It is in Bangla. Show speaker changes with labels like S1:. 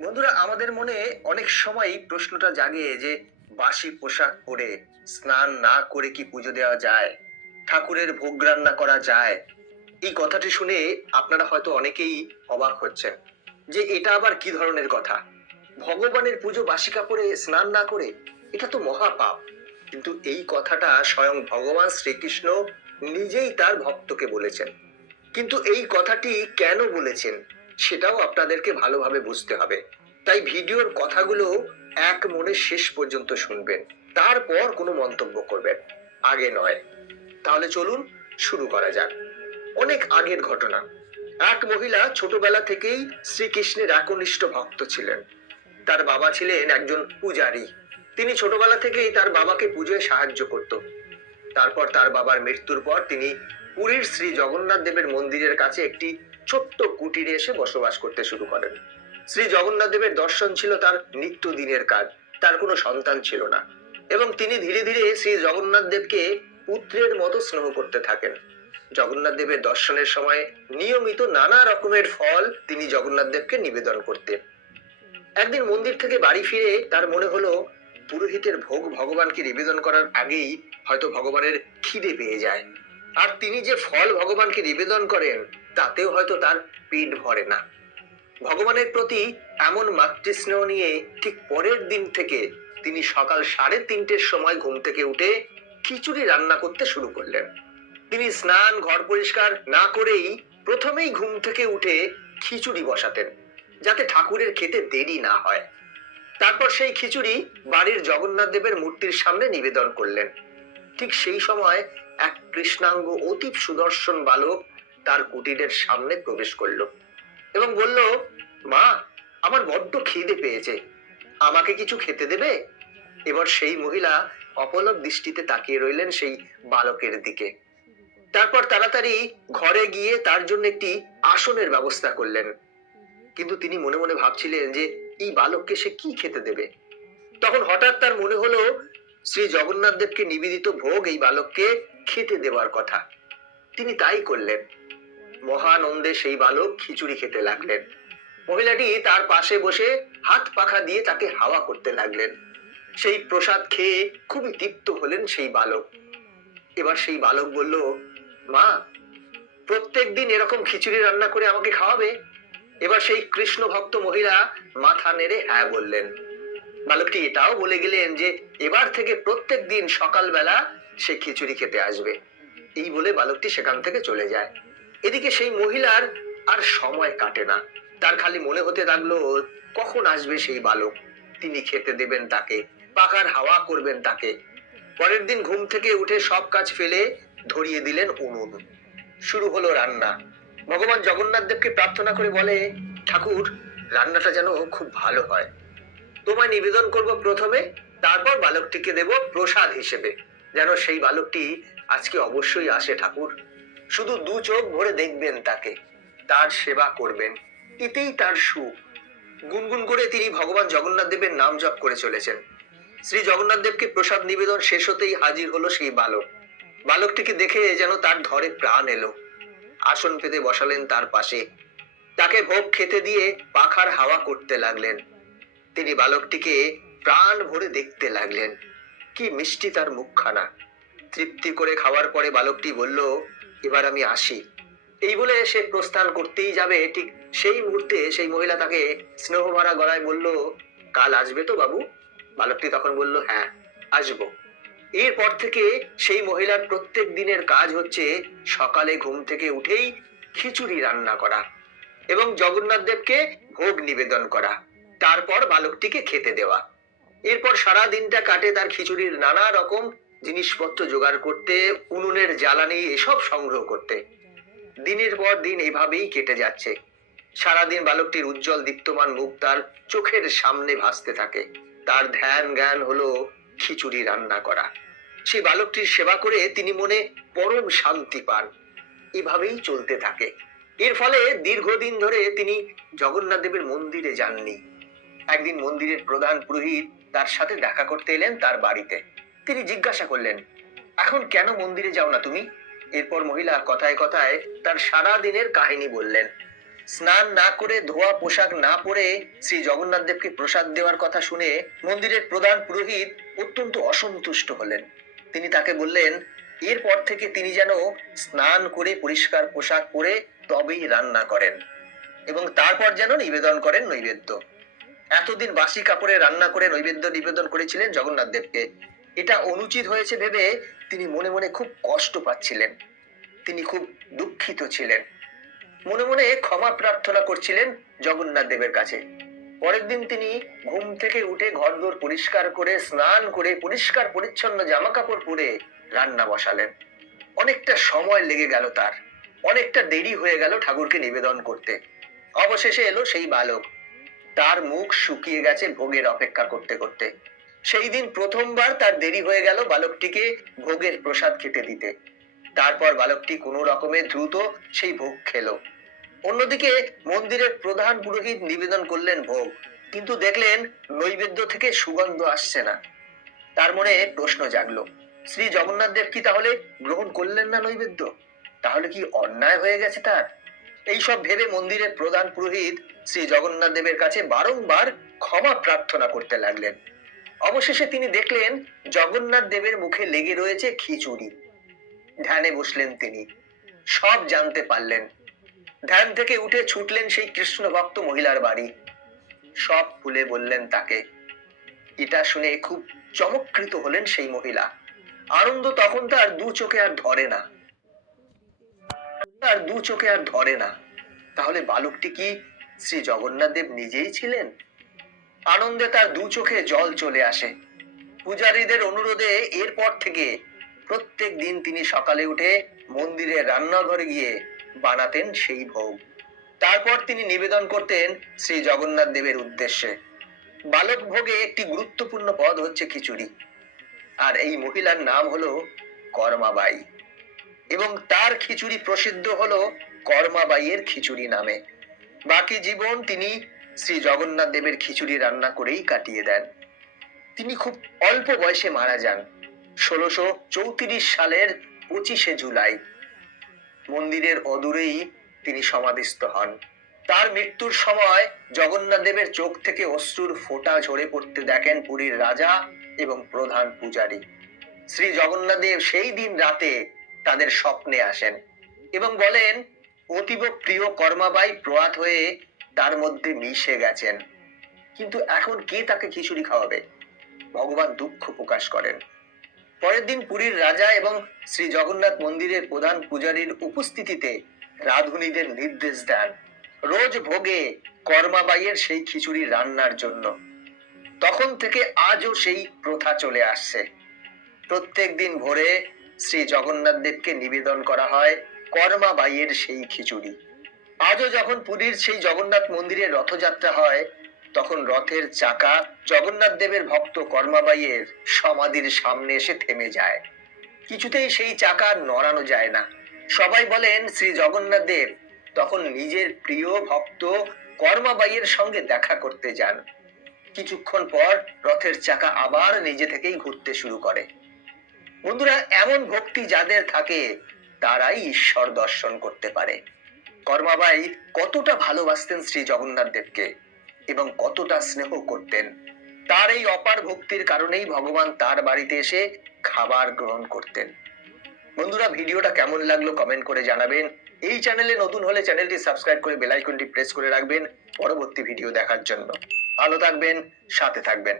S1: বন্ধুরা, আমাদের মনে অনেক সময় প্রশ্নটা জাগে যে, বাসি পোশাক পরে স্নান না করে কি পুজো দেওয়া যায়? ঠাকুরের ভোগ রান্না করা যায়? এই কথাটি শুনে আপনারা হয়তো অনেকেই অবাক হচ্ছেন যে, এটা আবার কি ধরনের কথা? ভগবানের পুজো বাসি কাপড়ে স্নান না করে, এটা তো মহাপাপ। কিন্তু এই কথাটা স্বয়ং ভগবান শ্রীকৃষ্ণ নিজেই তার ভক্তকে বলেছেন। কিন্তু এই কথাটি কেন বলেছেন? সেটাও আপনাদেরকে ভালোভাবে বুঝতে হবে। তাই ভিডিওর কথাগুলো এক মনে শেষ পর্যন্ত শুনবেন। তারপর কোনো মন্তব্য করবেন। আগে নয়। তাহলে চলুন শুরু করা যাক। অনেক আগের ঘটনা। এক মহিলা ছোটবেলা থেকেই শ্রীকৃষ্ণের একনিষ্ঠ ভক্ত ছিলেন। তার বাবা ছিলেন একজন পূজারী। তিনি ছোটবেলা থেকেই তার বাবাকে পুজোয় সাহায্য করত। তারপর তার বাবার মৃত্যুর পর তিনি পুরীর শ্রী জগন্নাথ দেবের মন্দিরের কাছে একটি ছোট্ট কুটিরে এসে বসবাস করতে শুরু করেন। শ্রী জগন্নাথ দেবের দর্শন ছিল তার নিত্য দিনের কাজ, তার কোনো সন্তান ছিল না। এবং তিনি ধীরে ধীরে শ্রী জগন্নাথ দেবকে পুত্রের মতো স্নেহ করতে থাকেন। জগন্নাথ দেবের দর্শনের সময় নিয়মিত নানা রকমের ফল তিনি জগন্নাথ দেবকে নিবেদন করতেন। একদিন মন্দির থেকে বাড়ি ফিরে তার মনে হলো, পুরোহিতের ভোগ ভগবানকে নিবেদন করার আগেই হয়তো ভগবানের খিদে পেয়ে যায়। আর তিনি যে ফল ভগবানকে নিবেদন করেন তাতেও হয়তো তার পেট ভরে না। ভগবানের প্রতি এমন মাতৃস্নেহ নিয়ে ঠিক পরের দিন থেকে তিনি সকাল সাড়ে তিনটের সময় ঘুম থেকে উঠে খিচুড়ি রান্না করতে শুরু করলেন। তিনি স্নান, ঘর পরিষ্কার না করেই প্রথমেই ঘুম থেকে উঠে খিচুড়ি বসাতেন, যাতে ঠাকুরের খেতে দেরি না হয়। তারপর সেই খিচুড়ি বাড়ির জগন্নাথ দেবের মূর্তির সামনে নিবেদন করলেন। ঠিক সেই সময় এক কৃষ্ণাঙ্গ অতি সুদর্শন বালক তার কুটিরের সামনে প্রবেশ করল এবং বলল, মা, আমার বড্ড খিদে পেয়েছে। আমাকে কিছু খেতে দেবে? এবার সেই মহিলা অপলক দৃষ্টিতে তাকিয়ে রইলেন সেই বালকের দিকে। তারপর তাড়াতাড়ি ঘরে গিয়ে তার জন্য একটি আসনের ব্যবস্থা করলেন। কিন্তু তিনি মনে মনে ভাবছিলেন যে এই বালককে সে কি খেতে দেবে। তখন হঠাৎ তার মনে হলো, শ্রী জগন্নাথ দেবকে নিবেদিত ভোগ এই বালককে খেতে দেওয়ার কথা। তিনি তাই করলেন। মহানন্দে সেই বালক খিচুড়ি খেতে লাগলেন। মহিলাটি তার পাশে বসে হাত পাখা দিয়ে তাকে হাওয়া করতে লাগলেন। সেই প্রসাদ খেয়ে খুবই তৃপ্ত হলেন সেই বালক। এবার সেই বালক বলল, মা, প্রত্যেক দিন এরকম খিচুড়ি রান্না করে আমাকে খাওয়াবে? এবার সেই কৃষ্ণ ভক্ত মহিলা মাথা নেড়ে হ্যাঁ বললেন। বালকটি এটাও বলে গেলেন যে, এবার থেকে প্রত্যেক দিন সকালবেলা সে খিচুড়ি খেতে আসবে। এই বলে বালকটি সেখান থেকে চলে যায়। এদিকে সেই মহিলার আর সময় কাটে না। তার খালি মনে হতে লাগল, কখন আসবে সেই বালক? তিনি খেতে দেবেন তাকে পাখার হাওয়া করবেন তাকে। পরের দিন ঘুম থেকে উঠে সব কাজ ফেলে ধরিয়ে দিলেন উনুন। শুরু হলো রান্না। ভগবান জগন্নাথ দেবকে প্রার্থনা করে বলে, ঠাকুর, রান্নাটা যেন খুব ভালো হয়। তোমায় নিবেদন করব প্রথমে, তারপর বালকটিকে দেব প্রসাদ হিসেবে। যেন সেই বালকটি আজকে অবশ্যই আসে, ঠাকুর। শুধু দু চোখ ভরে দেখবেন তাকে। তার সেবা করবেন, এতেই তার সুখ। গুনগুন করে তিনি ভগবান জগন্নাথ দেবের নাম জপ করে চলেছেন। শ্রী জগন্নাথ দেবকে প্রসাদ নিবেদন শেষ হতেই হাজির হলো সেই বালক। বালকটিকে দেখে যেন তার ধরে প্রাণ এলো। আসন পেতে বসালেন তার পাশে। তাকে ভোগ খেতে দিয়ে পাখার হাওয়া করতে লাগলেন। তিনি বালকটিকে প্রাণ ভরে দেখতে লাগলেন। কি মিষ্টি তার মুখখানা। তৃপ্তি করে খাওয়ার পরে বালকটি বলল এবার আমি আসি। এই বলে সে প্রস্থান করতেই যাবে, ঠিক সেই মুহূর্তে সেই মহিলা তাকে স্নেহ ভরা গলায় বলল, কাল আসবে তো বাবু? বালকটি তখন বলল হ্যাঁ আসব। এরপর থেকে সেই মহিলার প্রত্যেক দিনের কাজ হচ্ছে সকালে ঘুম থেকে উঠেই খিচুড়ি রান্না করা এবং জগন্নাথ দেবকে ভোগ নিবেদন করা, তারপর বালকটিকে খেতে দেওয়া। এরপর সারা দিনটা কাটে তার খিচুড়ির নানা রকম জিনিসপত্র জোগাড় করতে, উনুনের জ্বালানি এসব সংগ্রহ করতে। দিনের পর দিন এভাবেই কেটে যাচ্ছে। সারাদিন বালকটির উজ্জ্বল দীপ্তমান মুখ তার চোখের সামনে ভাসতে থাকে। তার ধ্যান জ্ঞান হলো খিচুড়ি রান্না করা। সেই বালকটির সেবা করে তিনি মনে পরম শান্তি পান। এভাবেই চলতে থাকে। এর ফলে দীর্ঘদিন ধরে তিনি জগন্নাথ দেবের মন্দিরে যাননি। একদিন মন্দিরের প্রধান পুরোহিত তার সাথে দেখা করতে এলেন তার বাড়িতে। তিনি জিজ্ঞাসা করলেন, এখন কেন মন্দিরে যাও না তুমি? এরপর মহিলা কথায় কথায় তার সারা দিনের কাহিনী বললেন। স্নান না করে ধোয়া পোশাক না পরে শ্রী জগন্নাথ দেবকে প্রসাদ দেওয়ার কথা শুনে মন্দিরের প্রধান পুরোহিত অত্যন্ত অসন্তুষ্ট হলেন। তিনি তাকে বললেন, এরপর থেকে তিনি যেন স্নান করে পরিষ্কার পোশাক পরে তবেই রান্না করেন এবং তারপর যেন নিবেদন করেন নৈবেদ্য। এতদিন বাসি কাপড়ে রান্না করে নৈবেদ্য নিবেদন করেছিলেন জগন্নাথ দেবকে। এটা অনুচিত হয়েছে ভেবে তিনি মনে মনে খুব কষ্ট পাচ্ছিলেন। তিনি খুব দুঃখিত ছিলেন। মনে মনে ক্ষমা প্রার্থনা করছিলেন জগন্নাথ দেবের কাছে। পরের দিন তিনি ঘুম থেকে উঠে ঘরদোর পরিষ্কার করে, স্নান করে, পরিষ্কার পরিচ্ছন্ন জামা কাপড় পরে রান্না বসালেন। অনেকটা সময় লেগে গেল তার। অনেকটা দেরি হয়ে গেল ঠাকুরকে নিবেদন করতে। অবশেষে এলো সেই বালক। তার মুখ শুকিয়ে গেছে ভোগের অপেক্ষা করতে করতে। সেই দিন প্রথমবার তার দেরি হয়ে গেল বালকটিকে ভোগের প্রসাদ খেতে দিতে। তারপর বালকটি কোনো রকমে দ্রুত সেই ভোগ খেলো। অন্যদিকে মন্দিরের প্রধান পুরোহিত নিবেদন করলেন ভোগ, কিন্তু দেখলেন নৈবেদ্য থেকে সুগন্ধ আসছে না। তার মনে প্রশ্ন জাগলো, শ্রী জগন্নাথ দেব কি তাহলে গ্রহণ করলেন না নৈবেদ্য? তাহলে কি অন্যায় হয়ে গেছে তার? এইসব ভেবে মন্দিরের প্রধান পুরোহিত শ্রী জগন্নাথ দেবের কাছে বারংবার ক্ষমা প্রার্থনা করতে লাগলেন। অবশেষে তিনি দেখলেন জগন্নাথ দেবের মুখে লেগে রয়েছে খিচুড়ি। ধ্যানে বসলেন তিনি। সব জানতে পারলেন। ধ্যান থেকে উঠে ছুটলেন সেই কৃষ্ণ ভক্ত মহিলার বাড়ি। সব খুলে বললেন তাকে, এটা শুনে খুব চমৎকৃত হলেন সেই মহিলা। আনন্দ তখন তার দু চোখে আর ধরে না। তার দু চোখে আর ধরে না। তাহলে বালকটি কি শ্রী জগন্নাথ দেব নিজেই ছিলেন? আনন্দে তার দু চোখে জল চলে আসে। পূজারীদের অনুরোধে এরপর থেকে প্রত্যেক দিন তিনি সকালে উঠে মন্দিরের রান্নাঘরে গিয়ে বানাতেন সেই ভোগ। তারপর তিনি নিবেদন করতেন শ্রী জগন্নাথ দেবের উদ্দেশ্যে। বালক ভোগে একটি গুরুত্বপূর্ণ পদ হচ্ছে খিচুড়ি। আর এই মহিলার নাম হলো কর্মাবাই। এবং তার খিচুড়ি প্রসিদ্ধ হলো কর্মাবাইয়ের খিচুড়ি নামে। বাকি জীবন তিনি শ্রী জগন্নাথ দেবের খিচুড়ি রান্না করেই কাটিয়ে দেন। তিনি খুব অল্প বয়সে মারা যান, ষোলোশো চৌত্রিশ সালের পঁচিশে জুলাই। মন্দিরের অদূরেই তিনি সমাধিস্থ হন। তার মৃত্যুর সময় জগন্নাথ দেবের চোখ থেকে অশ্রুর ফোঁটা ঝরে পড়তে দেখেন পুরীর রাজা এবং প্রধান পূজারী। শ্রী জগন্নাথ দেব সেই দিন রাতে তাদের স্বপ্নে আসেন এবং বলেন, অতীব প্রিয় কর্মাবাই প্রয়াত হয়ে তার মধ্যে মিশে গেছেন। কিন্তু এখন কে তাকে খিচুড়ি খাওয়াবে? ভগবান দুঃখ প্রকাশ করেন। পরের দিন পুরীর রাজা এবং শ্রী জগন্নাথ মন্দিরের প্রধান পূজারীর উপস্থিতিতে রাধুনীদের নির্দেশ দেন। রোজ ভোগে কর্মাবাইয়ের সেই খিচুড়ি রান্নার জন্য। তখন থেকে আজও সেই প্রথা চলে আসছে। প্রত্যেক দিন ভোরে শ্রী জগন্নাথ দেবকে নিবেদন করা হয় কর্মাবাইয়ের সেই খিচুড়ি। আজও যখন পুরীর সেই জগন্নাথ মন্দিরে রথযাত্রা হয়, তখন রথের চাকা জগন্নাথ দেবের ভক্ত কর্মাবাইয়ের সমাধির সামনে এসে থেমে যায়। কিছুতেই সেই চাকা নড়ানো যায় না। সবাই বলেন, শ্রী জগন্নাথ দেব, তখন নিজের প্রিয় ভক্ত কর্মাবাইয়ের সঙ্গে দেখা করতে যান। কিছুক্ষণ পর রথের চাকা আবার নিজে থেকেই ঘুরতে শুরু করে। বন্ধুরা, এমন ভক্তি যাদের থাকে, তারাই ঈশ্বর দর্শন করতে পারে। কর্মাবাই কতটা ভালোবাসতেন শ্রী জগন্নাথ দেবকে এবং কতটা স্নেহ করতেন। তার এই অপার ভক্তির কারণেই ভগবান তার বাড়িতে এসে খাবার গ্রহণ করতেন। বন্ধুরা, ভিডিওটা কেমন লাগল কমেন্ট করে জানাবেন। এই চ্যানেলে নতুন হলে চ্যানেলটি সাবস্ক্রাইব করে বেল আইকনটি প্রেস করে রাখবেন। পরবর্তী ভিডিও দেখার জন্য। ভালো থাকবেন, সাথে থাকবেন।